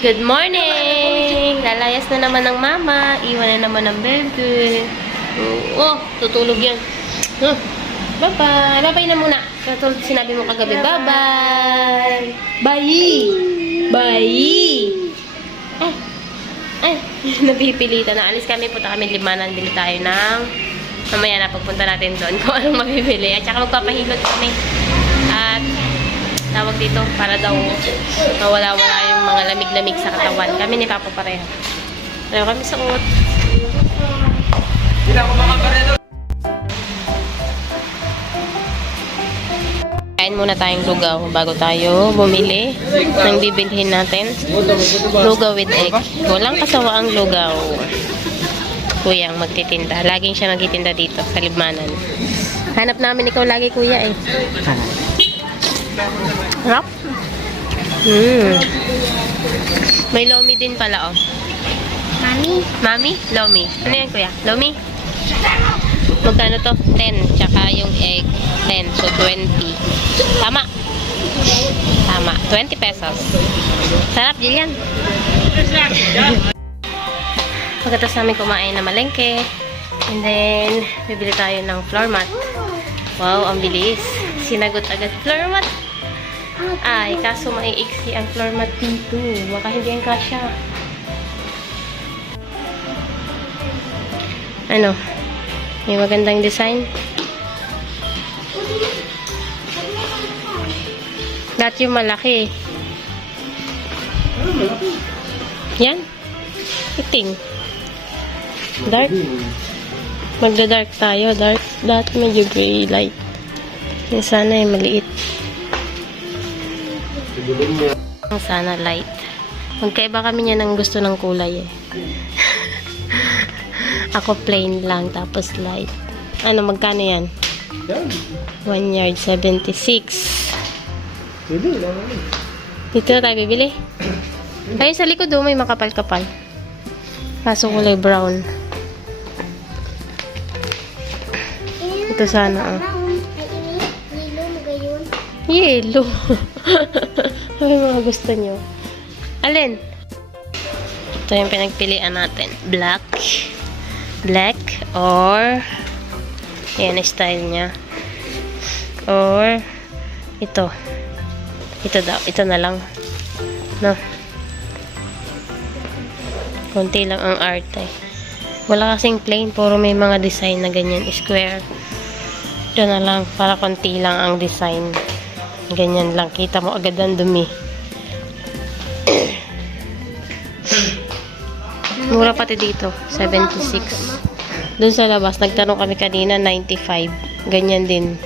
Good morning! Lalayas na naman ng mama. Iwan na naman ng bebe. Oh, tutulog yan. Bye-bye. Bye-bye na muna. Katulad sinabi mo kagabi. Bye-bye! Bye! Bye! Ay, napipilitan na. Alis kami, punta kami Limanan. Bili tayo ng... Mamaya na, pagpunta natin doon kung anong mabibili. At saka magpapahilot kami. At... tawag dito para daw mawala-wala yung mga lamig-lamig sa katawan. Kami ni Papa pareho. Pareho kami suot. Kain muna tayong lugaw bago tayo bumili ng bibilhin natin. Lugaw with egg. Walang kasawaang lugaw. Kuya ang magtitinda. Laging siya magtitinda dito sa Libmanan. Hanap namin ikaw lagi, kuya eh. Harap? May lomi din pala, oh. Mami. Mami? Lomi. Ano yan, kuya? Lomi? Magkano to? 10. Tsaka yung egg, 10. So, 20. Tama. Tama. 20 pesos. Sarap, Jillian. Pagkatapos namin kumain na malengke. And then, bibili tayo ng floor mat. Wow, ang bilis. Sinagot agad floor mat. Ay, kaso maiiksi ang floor mat dito. Baka hindi ang kasya. Ano? May magandang design. Dati yung malaki. Yan. Iting. Dark. Magda-dark tayo. Dark. Dati medyo gray light. Yung sana ay maliit. Sana light. Magkaiba kami niya ng gusto ng kulay eh. Ako plain lang, tapos light. Ano, magkano yan? 1 yard, 76. Dito na tayo bibili. Ayun sa likod may makapal-kapal. Kaso kulay brown. Ito sana, oh. Yellow. Ano yung mga gusto nyo? Alin? Ito yung pinagpilian natin. Black. Black or yan style niya. Or ito. Ito daw. Ito na lang. No? Konti lang ang arte. Wala kasing plain. Puro may mga design na ganyan. Square. Ito na lang. Para konti lang ang design. Ganyan lang. Kita mo agad ang dumi. Mura pati dito. 76. Doon sa labas, nagtanong kami kanina, 95. Ganyan din.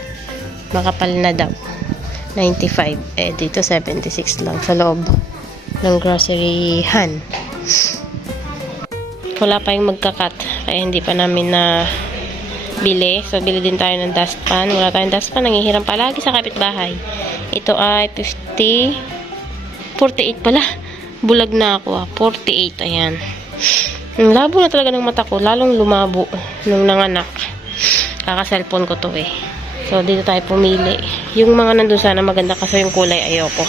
Makapal na daw. 95. Eh, dito 76 lang sa loob ng groceryhan. Wala pa yung magkakat. Kaya hindi pa namin na bili. So, bili din tayo ng dustpan. Wala tayong dustpan. Nangihiram palagi sa kapitbahay. Ito ay 50. 48 pala. Bulag na ako, 48. Ayan. Labo na talaga ng mata ko. Lalong lumabo nung nanganak. Kaka-cellphone ko to eh. So, dito tayo pumili. Yung mga nandun sana maganda kasi yung kulay ayoko.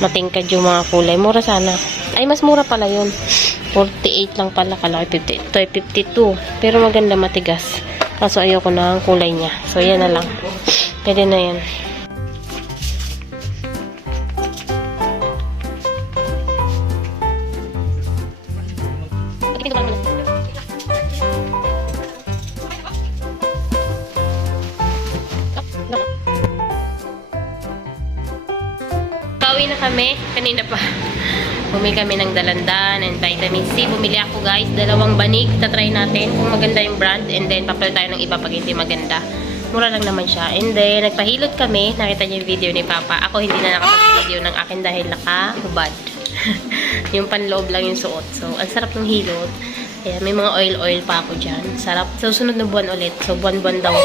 Matingkad yung mga kulay. Mura sana. Ay, mas mura pala yun. 48 lang pala. Kalaki 50. Ito ay 52. Pero maganda matigas. Kaso ayoko na ang kulay niya. So, yan na lang. Pwede na yan. Pauwi na kami. Kanina pa. Bumili kami ng dalandan and vitamin C. Bumili ako guys. 2 banig. Tatry natin kung maganda yung brand. And then, papalit tayo ng iba pag hindi maganda. Mura lang naman siya. And then, nagpahilot kami. Nakita niyo yung video ni Papa. Ako hindi na nakapag-video ng akin dahil nakahubad. Yung panloob lang yung suot. So, ang sarap ng hilot. Ayan, may mga oil-oil pa ako dyan. Sarap. So, sunod na buwan ulit. So, buwan-buwan daw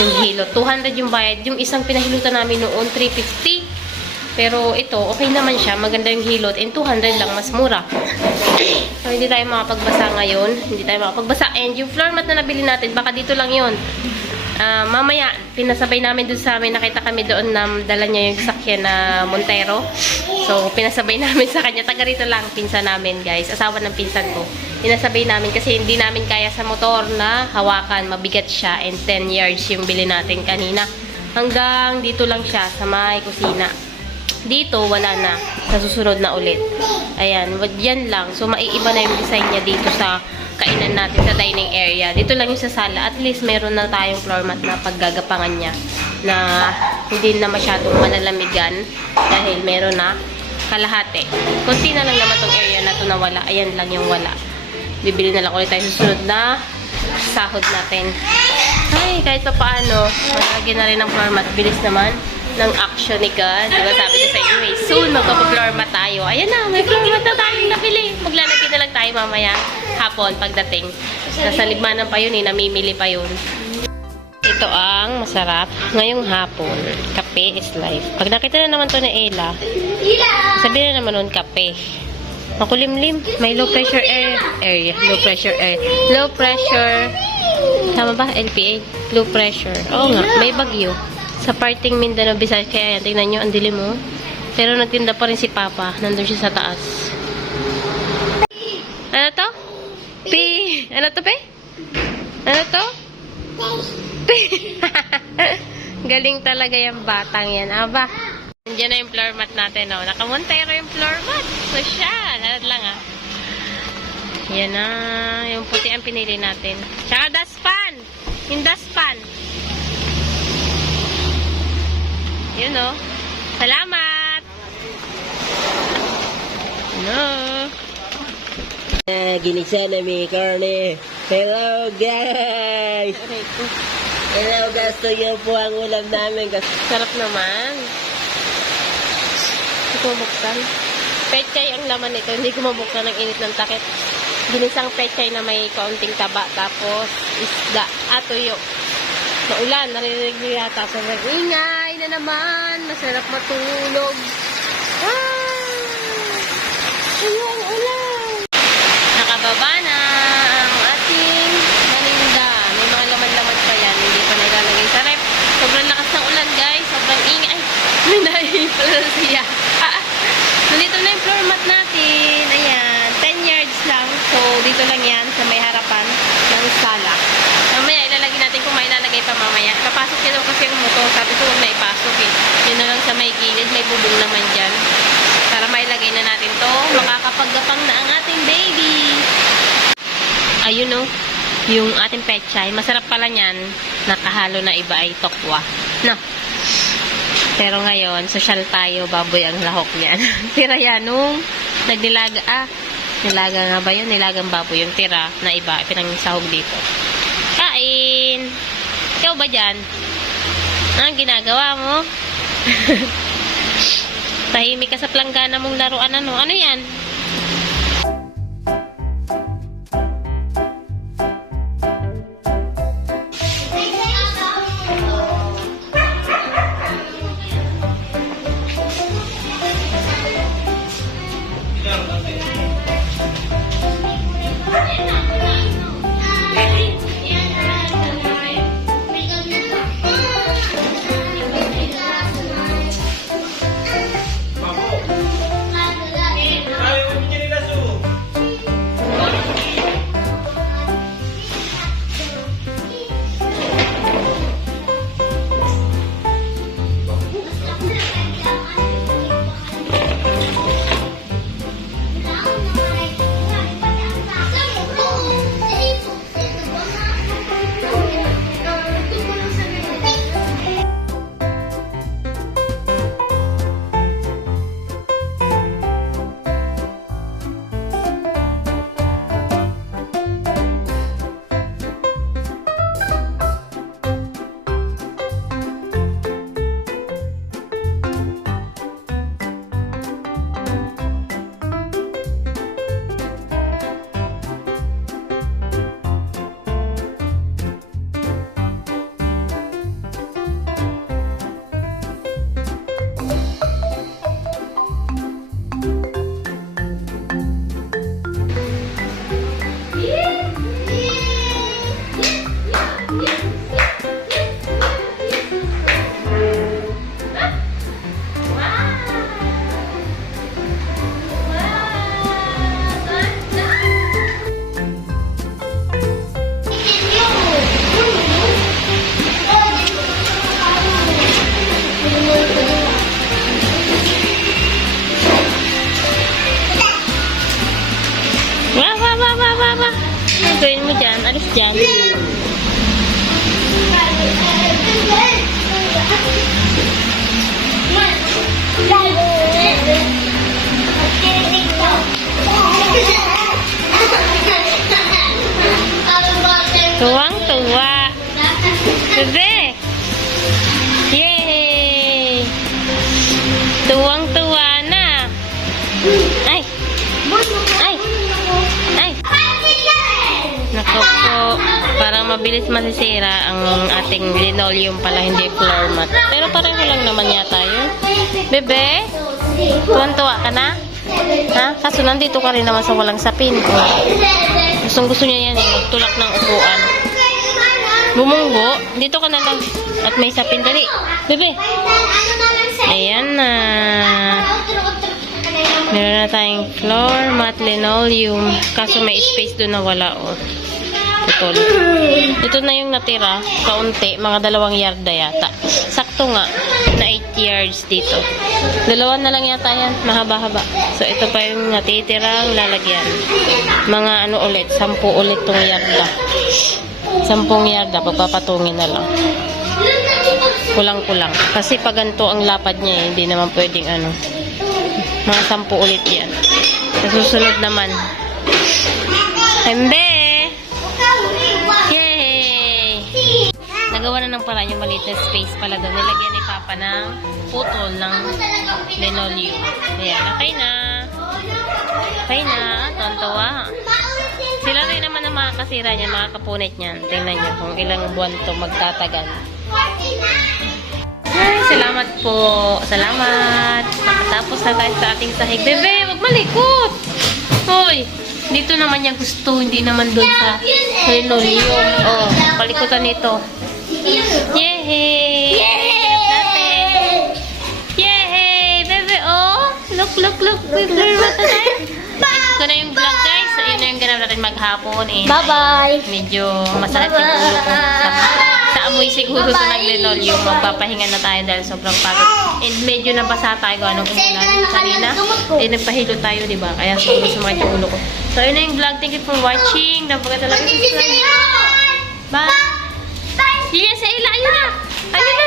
yung hilot. 200 yung bayad. Yung isang pinahilutan namin noon, 350. Pero ito, okay naman siya. Maganda yung hilot. And 200 lang, mas mura. So, hindi tayo makapagbasa ngayon. Hindi tayo makapagbasa. And yung floor mat na nabili natin, baka dito lang yun. Mamaya, pinasabay namin dun sa amin. Nakita kami doon na dala niya yung sakyan na Montero. So, pinasabay namin sa kanya. Taga rito lang, pinsan namin, guys. Asawa ng pinsan ko. Pinasabay namin kasi hindi namin kaya sa motor na hawakan. Mabigat siya. And 10 yards yung bili natin kanina. Hanggang dito lang siya sa may kusina. Dito, wala na. Sa susunod na ulit. Ayan, yan lang. So, maiiba na yung design niya dito sa kainan natin sa dining area. Dito lang yung sa sala. At least, meron na tayong floor mat na paggagapangan niya. Na hindi na masyadong malalamigan. Dahil meron na kalahati. Kunti na lang naman tong area na to na wala. Ayan lang yung wala. Bibili na lang ulit tayo susunod na sahod natin. Ay, kahit pa paano, malagyan na rin ng floor mat. Bilis naman ng action ni God. Diba sabi ko sa inyo eh, soon magpapa-floor mat tayo. Ayan na, may floor mat na tayong nabili. Maglalagay na lang tayo mamaya hapon pagdating. Nasa limanan pa yun eh, namimili pa yun. Ito ang masarap ngayong hapon. Kape is life. Pag nakita na naman to ni Ella, sabihin na naman nun kape. Makulimlim. May low pressure area. Low pressure air. Low pressure. Tama ba? LPA. Low pressure. Oo nga. May bagyo. Sa parting Mindanao, Visayas. Kaya yan. Tingnan nyo. Ang dilim mo. Pero nagtinda pa rin si Papa. Nandun siya sa taas. Ano to? P. Ano to, Pe? Ano to? Galing talaga yung batang yan. Aba. Nandiyan na yung floor mat natin, oh. Nakamontero yung floor mat. So, siya. Lahat lang, ah. Yan na. Yung puti ang pinili natin. Tsaka dustpan. Yung dustpan. Yun, oh. Salamat. No. Ginisa na may karne. Hello guys! Hello guys, ito yun po ang ulam namin. Sarap naman. Hindi ko mabuksan. Pechay ang laman nito. Hindi ko mabuksan ng init ng takip. Ginisang pechay na may kaunting taba. Tapos isda at tuyo. Maulan. Narinig niyo yata. Sobrang ingay na naman. Masarap matulog. Ang ulan. Nakababa na ang ating maninda. May mga laman-laman pa yan. Hindi pa nailalagay sa rep. Sobrang lakas ng ulan, guys. Sobrang ingay. May nahihi pala siya. Nandito na yung floor mat natin. Ayan. 10 yards lang. So, dito lang yan sa may harapan ng sala. Mamaya, ilalagay natin kung may ilalagay pa mamaya. Kapasok niya daw kasi yung motor. Sabi ko, huwag na ipasok eh. Yun na lang sa may gilid. May bubong naman dyan. Para mailagay na natin to. Makakapaggapang na ang ating baby. Ayun o. Yung ating pechay. Masarap pala niyan. Nakahalo na iba ay tokwa. No. Pero ngayon, social tayo. Baboy ang lahok niyan. Tira yan nung nagnilaga. Nilaga nga ba yun? Nilagang baboy. Yung tira na iba. Pinangsahog dito. Kain. Ikaw ba dyan? Anong ginagawa mo? Tahimik ka sa planggana mong laruan, ano? Ano yan? Gawin mo dyan. Alis dyan. Tuwang-tuwa. Bebe! Yay! Tuwang-tuwa na. Ay! Ay! Ay! Naku po. Parang mabilis masisira ang ating linoleum pala, hindi floor mat. Pero parang lang naman yata yun. Bebe? Tuwan-tuwa ka na? Ha? Kaso nandito ka rin naman sa walang sapin. Gustong gusto niya yan eh. Magtulak ng upuan. Bumunggo. Dito ka na lang. At may sapin. Dali. Bebe. Ayan na. Meron na tayong floor mat linoleum. Kaso may space doon na wala. Oh. Ito na yung natira. Kaunti. Mga 2 yarda yata. Sakto nga. Na 8 yards dito. 2 na lang yata yan. Mahaba-haba. So, ito pa yung natitirang lalagyan. Mga ano ulit. 10 ulit tong yarda. 10 yarda. Pagpapatungin na lang. Kulang-kulang. Kasi pag ganito ang lapad niya eh, hindi naman pwedeng ano. Mga 10 ulit yan. Sa susunod naman. Hembe! Yay! Nagawa na ng paraan yung maliit na space pala doon. Nilagyan ni Papa ng putol ng linoleum. Ayan, okay na. Okay na. Tontawa. Sila rin naman ang mga kasira niya, mga kapunit niyan. Tingnan niyo kung ilang buwan to magtatagal. Ay, salamat po. Salamat. Nakatapos na tayo sa ating sahig. Bebe, wag malikot. Hoy, dito naman niya gusto, hindi naman doon sa linoleum. Oh, palikutan nito. Yay! Yay! Yay! Bebe, oh! Look, look, look. Ito na yung vlog, guys. So, yun na yung ganap natin maghapon. Bye-bye. Medyo masakit yung ulo ko. Sa amoy siguro ito ng linoleum. Magpapahinga na tayo dahil sobrang pagod. And medyo nabasa tayo anong umulan kanina. Eh, nagpahilo tayo, diba? Kaya sobrang sumakit yung ulo ko. So, yun na yung vlog. Thank you for watching. Don't forget to like and subscribe. Bye! Yes, Ayla! Ayun na! Ayun na!